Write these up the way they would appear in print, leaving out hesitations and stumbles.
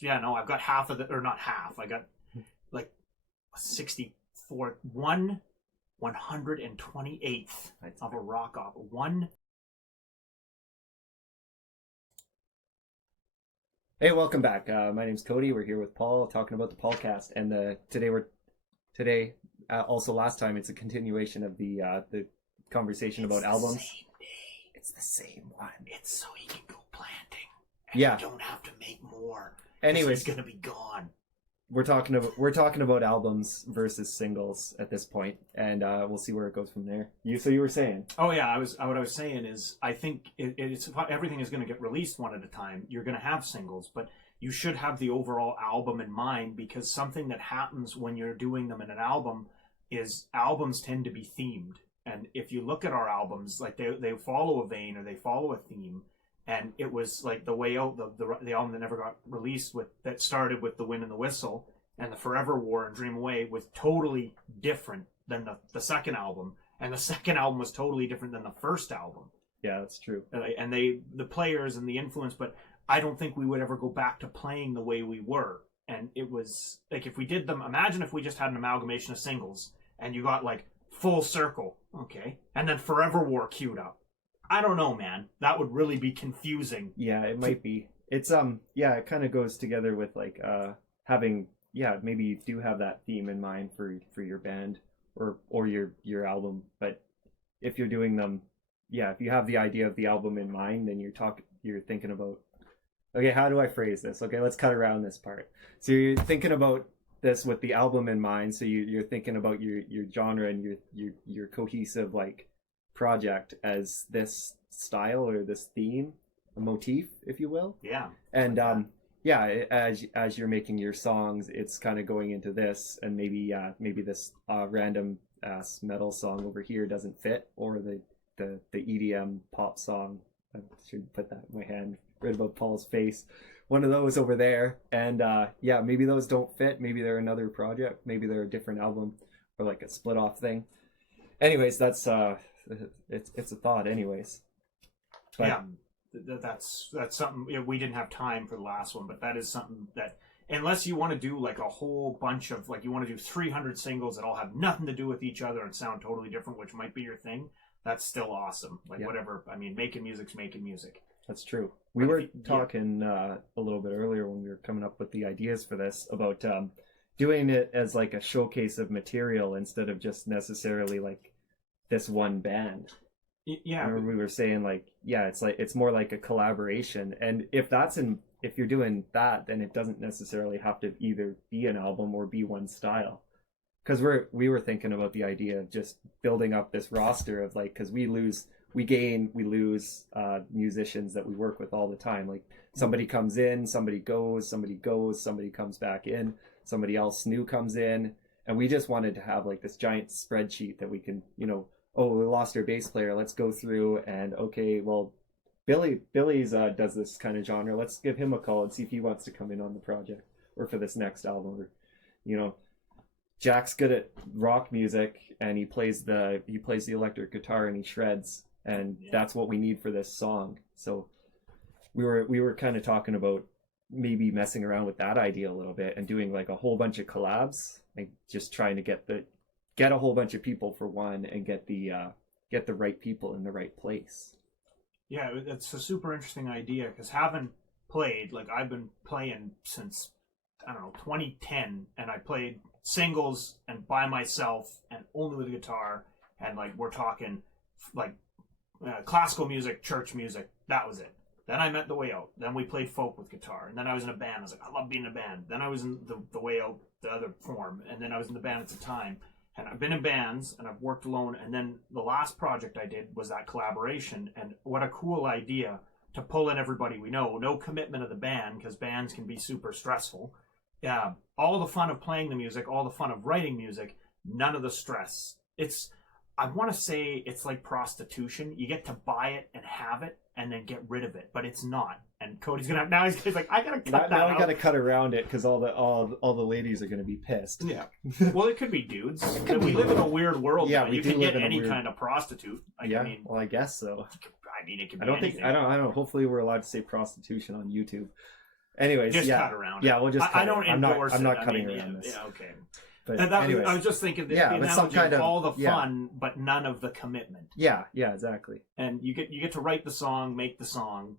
yeah, no, I've got half of the, or not half. I got like 64, 128th of a rock opera. One. Hey, welcome back. My name's Cody. We're here with Paul talking about the Paulcast, and today also last time it's a continuation of the conversation about albums. It's the same one. It's so he can go planting. And Yeah. you don't have to make more. Anyways, he's gonna be gone. we're talking about albums versus singles at this point, and we'll see where it goes from there. You were saying? Oh yeah, what I was saying is I think it's everything is going to get released one at a time. You're going to have singles, but you should have the overall album in mind, because something that happens when you're doing them in an album is albums tend to be themed. And if you look at our albums, like they follow a vein or they follow a theme. And it was like The Way Out, the album that never got released, that started with The Wind and the Whistle, and The Forever War and Dream Away was totally different than the second album. And the second album was totally different than the first album. Yeah, that's true. And the players and the influence, but I don't think we would ever go back to playing the way we were. And it was like, if we did them, imagine if we just had an amalgamation of singles and you got like Full Circle, okay, and then Forever War queued up. I don't know, man. That would really be confusing. Yeah, it might be. It's yeah, it kind of goes together with like having, yeah, maybe you do have that theme in mind for your band or your album, but if you're doing them, yeah, if you have the idea of the album in mind, then you're thinking about, okay, how do I phrase this? Okay, let's cut around this part. So you're thinking about this with the album in mind, so you're thinking about your genre and your cohesive like project as this style or this theme, a motif, if you will. Yeah. And yeah, as you're making your songs, it's kind of going into this, and maybe this random ass metal song over here doesn't fit, or the EDM pop song. I should put that in my hand right above Paul's face. One of those over there, and yeah, maybe those don't fit. Maybe they're another project. Maybe they're a different album, or like a split off thing. Anyways, that's it's a thought. Anyways, but, yeah, that's something. You know, we didn't have time for the last one, but that is something that, unless you want to do like a whole bunch of, like, you want to do 300 singles that all have nothing to do with each other and sound totally different, which might be your thing, that's still awesome. Like, yeah. Whatever. I mean, making music's making music. That's true. We were talking a little bit earlier when we were coming up with the ideas for this about doing it as like a showcase of material instead of just necessarily like this one band. Yeah. Remember we were saying like, yeah, it's more like a collaboration, and if you're doing that, then it doesn't necessarily have to either be an album or be one style. Because we were thinking about the idea of just building up this roster of like, because we lose musicians that we work with all the time. Like somebody comes in, somebody goes, somebody comes back in, somebody else new comes in, and we just wanted to have like this giant spreadsheet that we can, oh, we lost our bass player, let's go through and, okay, well, Billy's does this kind of genre, let's give him a call and see if he wants to come in on the project or for this next album. Or Jack's good at rock music and he plays the electric guitar and he shreds, and that's what we need for this song. So we were kind of talking about maybe messing around with that idea a little bit and doing like a whole bunch of collabs, and just trying to get a whole bunch of people for one, and get the right people in the right place. Yeah, it's a super interesting idea, because having played, like, I've been playing since, I don't know, 2010, and I played singles and by myself and only with a guitar, and like we're talking like classical music, church music, that was it. Then I met The Way Out, then we played folk with guitar, and then I was in a band. I was like, I love being in a band. Then I was in the Way Out, the other form, and then I was in the band at the time. And I've been in bands, and I've worked alone, and then the last project I did was that collaboration. And what a cool idea to pull in everybody we know. No commitment of the band, because bands can be super stressful. All the fun of playing the music, all the fun of writing music, none of the stress. I want to say it's like prostitution. You get to buy it and have it and then get rid of it, but it's not. And Cody's gonna have, now he's like, I gotta cut that now out. I gotta cut around it because all the ladies are gonna be pissed. Yeah. Well, it could be dudes. We live in a weird world. Yeah, now. we You do can live get in a any weird... kind of prostitute. Yeah. Well, I guess so. I mean, it could be I don't anything. think I don't. Hopefully, we're allowed to say prostitution on YouTube. anyways, just yeah, cut around. yeah, we'll just. I don't endorse I'm it. not I cutting mean, around this. Yeah, okay. But And that anyways, was, I was just thinking that yeah, the with some analogy kind of all the fun, but none of the commitment. Yeah, exactly. And you get to write the song, make the song,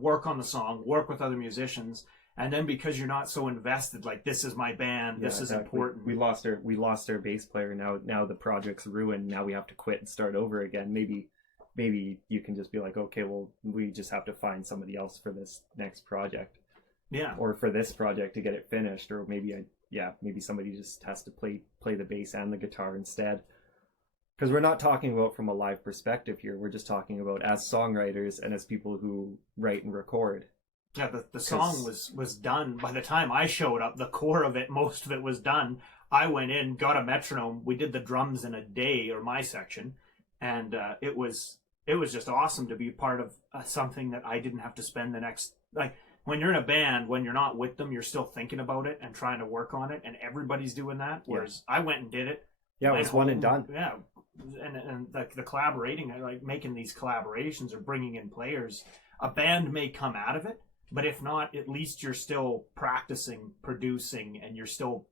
work on the song, work with other musicians, and then because you're not so invested, like this is my band, this is important. We lost our bass player. Now the project's ruined. Now we have to quit and start over again. Maybe you can just be like, okay, well, we just have to find somebody else for this next project. Yeah. Or for this project to get it finished, or maybe somebody just has to play the bass and the guitar instead. Because we're not talking about from a live perspective here. We're just talking about as songwriters and as people who write and record. Yeah, the song was done by the time I showed up. The core of it, most of it was done. I went in, got a metronome. We did the drums in a day, or my section, and it was just awesome to be part of something that I didn't have to spend the next like. When you're in a band, when you're not with them, you're still thinking about it and trying to work on it, and everybody's doing that. Whereas I went and did it. Yeah, it was one and done. Yeah, and the collaborating, like making these collaborations or bringing in players, a band may come out of it, but if not, at least you're still practicing, producing, and you're still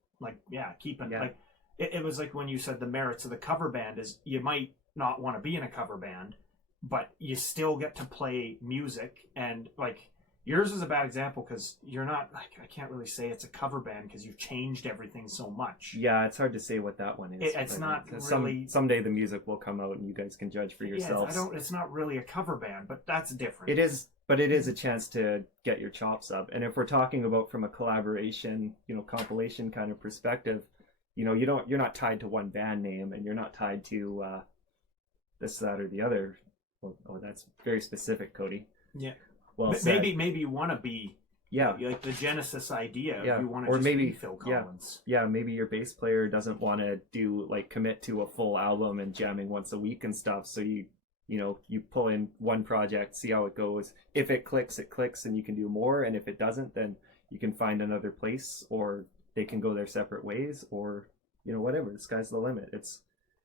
keeping like. It was like when you said the merits of the cover band is you might not want to be in a cover band, but you still get to play music and like. Yours is a bad example because you're not like I can't really say it's a cover band because you've changed everything so much. Yeah, it's hard to say what that one is. It's not really. Someday the music will come out and you guys can judge for yourselves. Yeah, it's not really a cover band, but that's different. It is, but it is a chance to get your chops up. And if we're talking about from a collaboration, compilation kind of perspective, you're not tied to one band name and you're not tied to this, that, or the other. Oh, that's very specific, Cody. Yeah. Well, maybe you want to be like the Genesis idea. Yeah. You want to or just maybe be Phil Collins. Yeah, maybe your bass player doesn't want to do commit to a full album and jamming once a week and stuff. So you pull in one project, see how it goes. If it clicks, and you can do more. And if it doesn't, then you can find another place, or they can go their separate ways, or whatever. The sky's the limit.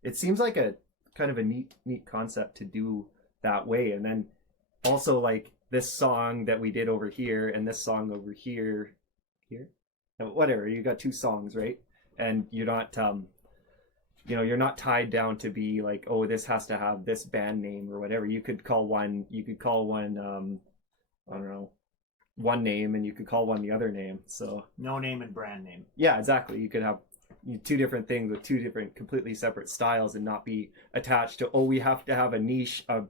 It seems like a kind of a neat concept to do that way, and then also like. This song that we did over here and this song over here, whatever. You got two songs, right? And you're not, you're not tied down to be like, oh, this has to have this band name or whatever. You could call one, I don't know, one name, and you could call one the other name. So no name and brand name. Yeah, exactly. You could have two different things with two different completely separate styles and not be attached to, oh, we have to have a niche, a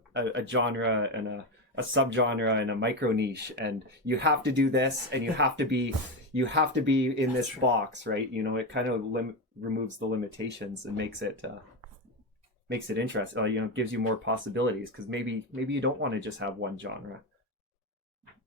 genre, and a subgenre and a micro niche, and you have to do this, and you have to be in this box, right? It kind of removes the limitations and makes it interesting. Gives you more possibilities, because maybe you don't want to just have one genre.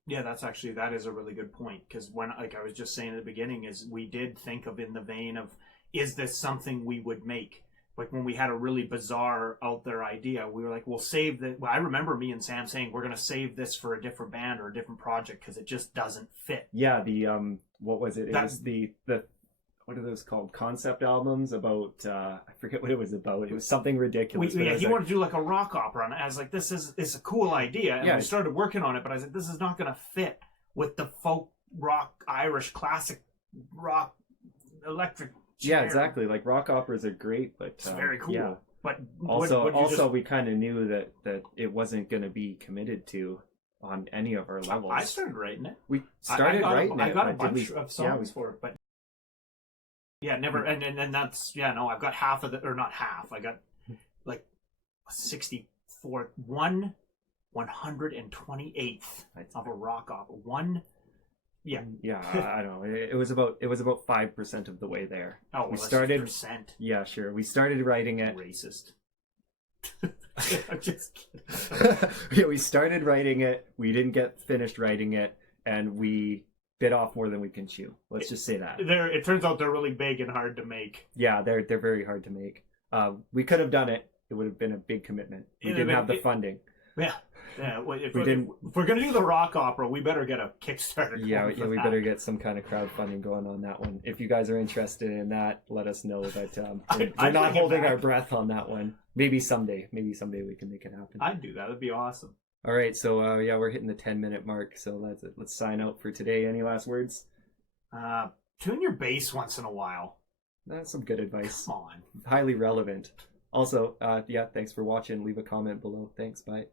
Yeah, that is a really good point, because when I was just saying at the beginning, is we did think of in the vein of, is this something we would make? Like when we had a really bizarre out there idea, we were like, we'll save that. Well, I remember me and Sam saying, we're going to save this for a different band or a different project because it just doesn't fit. Yeah. What was it? It was the what are those called? Concept albums about, I forget what it was about. It was something ridiculous. He wanted to do like a rock opera. And I was like, this is a cool idea. And we started working on it, but I was like, this is not going to fit with the folk rock, Irish classic rock, electric. Yeah, exactly. Like rock operas are great, but it's very cool. Yeah. But we kind of knew that it wasn't going to be committed to on any of our levels. I started writing it. We started writing it. I got a bunch of songs for it, but never. And that's I've got half of it, or not half. I got like 64 128th of a rock opera. Yeah, I don't know. It was about 5% of the way there. Oh, we started. Percent. Yeah, sure. We started writing it. Racist. I'm just kidding. Yeah, we started writing it. We didn't get finished writing it, and we bit off more than we can chew. Let's just say that. It turns out they're really big and hard to make. Yeah, they're very hard to make. We could have done it. It would have been a big commitment. We didn't have the funding. Yeah. Yeah, if we're going to do the rock opera, we better get a Kickstarter. Yeah, we better get some kind of crowdfunding going on that one. If you guys are interested in that, let us know. But we're not holding our breath on that one. Maybe someday we can make it happen. I'd do that. That'd be awesome. All right, so yeah, we're hitting the 10-minute mark, so let's sign out for today. Any last words? Tune your bass once in a while. That's some good advice. Come on. Highly relevant. Also, yeah, thanks for watching. Leave a comment below. Thanks. Bye.